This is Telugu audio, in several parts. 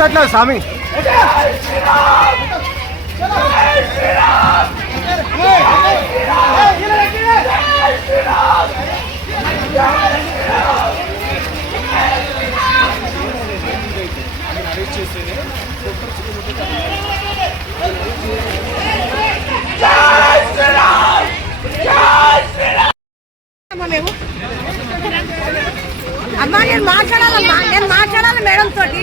దొరకట్లేదు స్వామి? మేము అమ్మా నేను మాట్లాడాలమ్మా నేను మాట్లాడాలి మేడం తోటి?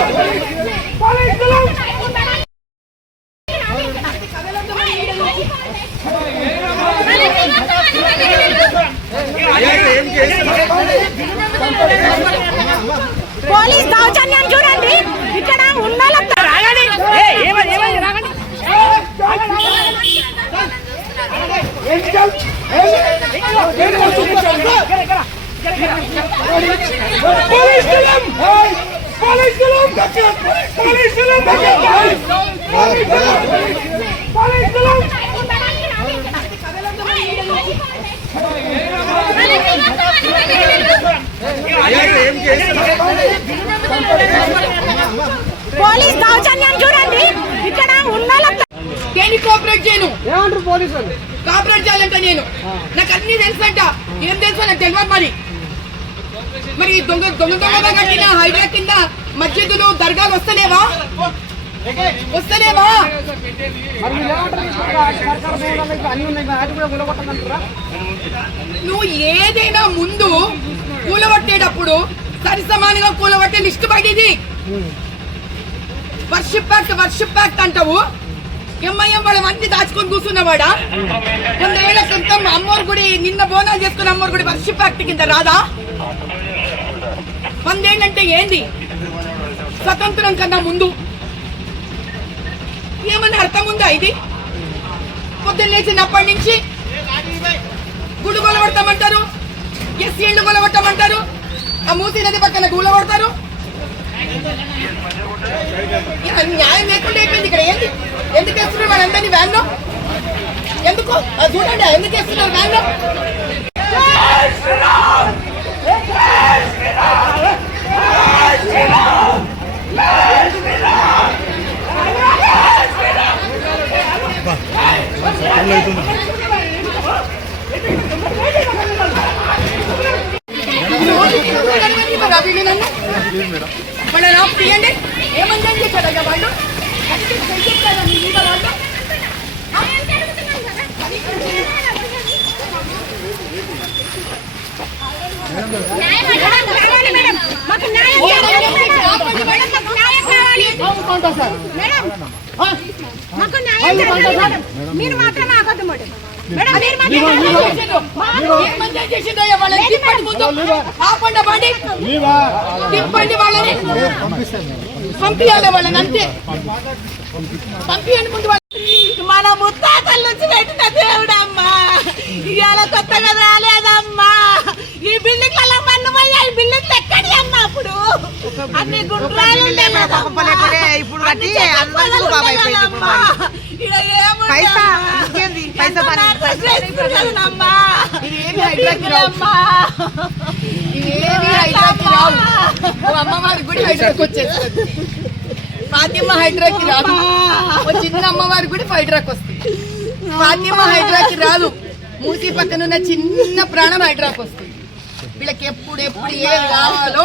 పోలీస్ దౌర్జన్యం చూడండి. ఇక్కడ ఉన్న పోలీస్ దౌర్జన్యం చూడండి. ఇక్కడ ఉన్న కోఆపరేట్ చేయను? ఏమంటారు పోలీసులు కోఆపరేట్ చేయాలంట నేను. నాకు అన్ని తెలుసంట. ఏం తెలుసో నాకు తెలియదు మరి. మరి ఈ దొంగ దొంగ దొంగగా కట్టిన హైడ్రా కింద మస్జిదులు దర్గాలు వస్తలేవా? వస్తలేవా? నువ్వు ఏదైనా ముందు కూలగొట్టేటప్పుడు సరి సమానంగా కూలగొట్టే లిస్ట్ పడింది వర్షిప్ ప్యాక్ట్ వర్షిప్ ప్యాక్ట్ అంటావు ఎంఐఎం వాళ్ళు అన్ని దాచుకొని కూర్చున్నవాడా? కొందేళ్ళ క్రితం అమ్మోరు గుడి నిన్న బోనాలు చేసుకున్న అమ్మోరు గుడి వర్షిప్ ప్యాక్ట్ కింద రాదా? వందేళ్ళంటే ఏంది? స్వతంత్రం కన్నా ముందు. ఏమన్నా అర్థం ఉందా ఇది? పొద్దున్న లేచినప్పటి నుంచి గుడి కొలగొడతామంటారు ఎస్సీ ఇళ్ళు కొలగొట్టమంటారు ఆ మూసీ నది పక్కన కూలగొడతారు ఇక న్యాయం లేకుండా అయిపోయింది ఇక్కడ. ఏంది? ఎందుకు వేస్తున్నారు వాళ్ళందరినీ వ్యాన్లో? ఎందుకు? చూడండి ఎందుకు వేస్తున్నారు వ్యాన్లో? నన్ను మన నాకు తీయండి. ఏమందని చేశాడు అయ్యా వాళ్ళు. మీరు మాత్రం ఆగొద్దు మేడం. ఆపండి బండి తిప్పండి వాళ్ళని పంపించాలి వాళ్ళని అంతే పంపించండి ముందు వాళ్ళని. మన ముత్తాతల నుంచి పెట్టిన దేవుడమ్మా ఇవాళ కొత్తగా రాలేదమ్మా ఈ బిల్డింగ్లలో మన్ను పోయి ఈ బిల్డింగ్లు ఎక్కడి అమ్మా అప్పుడు అన్ని గుండ్రాలు. ఇప్పుడు పైసా పని. ఇదేమి. ఇదేమి హైడ్రాకి రావు. గుడి వచ్చేస్తుంది. ఫాతిమా రాదు. ఓ చిన్న అమ్మవారి గుడి హైడ్రాకి వస్తుంది. ఫాతిమా హైడ్రాకి రాదు. మూసి పక్కన ఉన్న చిన్న ప్రాణం హైడ్రాకి వస్తుంది. వీళ్ళకి ఎప్పుడు ఎప్పుడు ఏది కావాలో